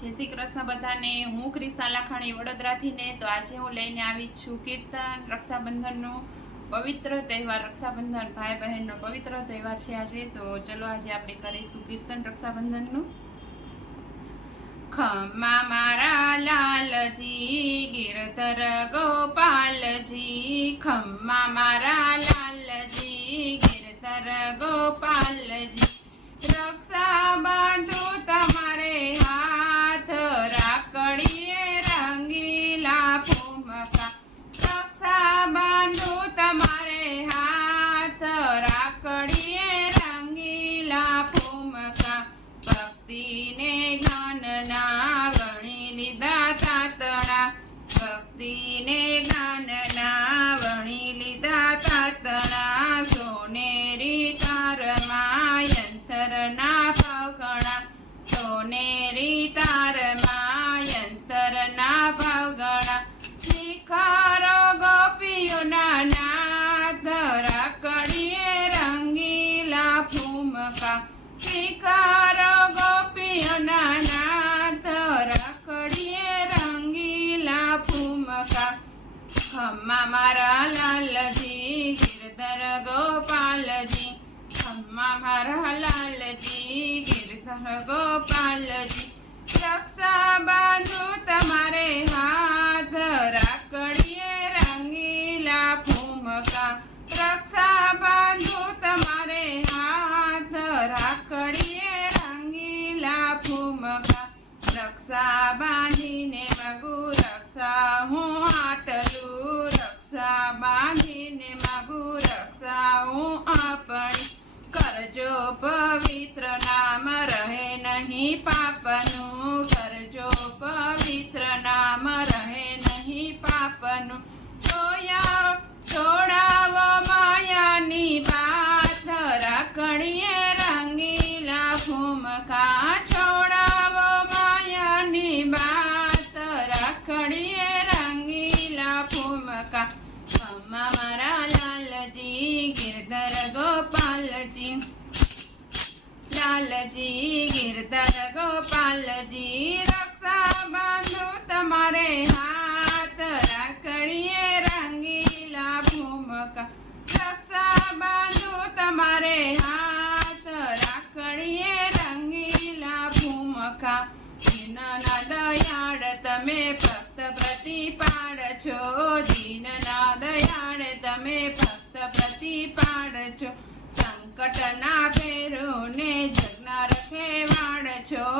જય શ્રી કૃષ્ણ બધાને. હું ક્રિષા લાખાણી વડોદરાથી તો આજે હું લઈને આવી છું કીર્તન, રક્ષાબંધનનું પવિત્ર તહેવાર, રક્ષાબંધન ભાઈ બહેનનો પવિત્ર તહેવાર છે આજે. તો ચલો આજે આપણે કરીશું કીર્તન, રક્ષાબંધનનું. ખમા મારા લાલજી, ગિરધર ગોપાલજી, ખમા મારા જ્ઞાનના વણી લીધા તાતણા. ભક્તિને જ્ઞાનના વણી લીધા તાતણા. સોનેરી તારમાં યંત્રના પગણા સોનેરી તારમાં યંત્રના પગણા શિખરો ગોપીઓના નાથ રાખડીએ રંગીલા ફૂમકા શિખરો ગિરધર ગોપાલજી ખમ્મા મારા લાલજી ગિરધર ગોપાલજી, રક્ષા બાંધો તમારે હાથ, રાખડીએ રંગીલા ફૂમકા રક્ષા બાંધો તમારે હાથ, રાખડીએ રંગીલા ફૂમકા રક્ષા બાંધીને મગુ રક્ષા, હું આટલું રક્ષા બાંધીને નામ રહે નહીં પાપનું. કરજો પવિત્ર નામ રહે નહીં પાપનું જોયા છોડાવો માયાની બાત રાખડીએ રંગીલા ભૂમકા. છોડાવો માયાની બાત રાખડીએ રંગીલા મમ્મા મારા લાલજી ગિરધર ગોપાલજી. લાલજી, ગિરધર ગોપાલજી રક્ષા બાંધો તમારે હાથ રાખડીએ રંગીલા ભૂમકા. રક્ષા બાંધો તમારે હાથ રાખડીએ રંગીલા ભૂમકા. દીનના દયાળ તમે ભક્ત પ્રતિપાળ છો. દીનના દયાળ તમે ભક્ત પ્રતિપાળ છો. સંકટના ને જગના રખેવાડ છો.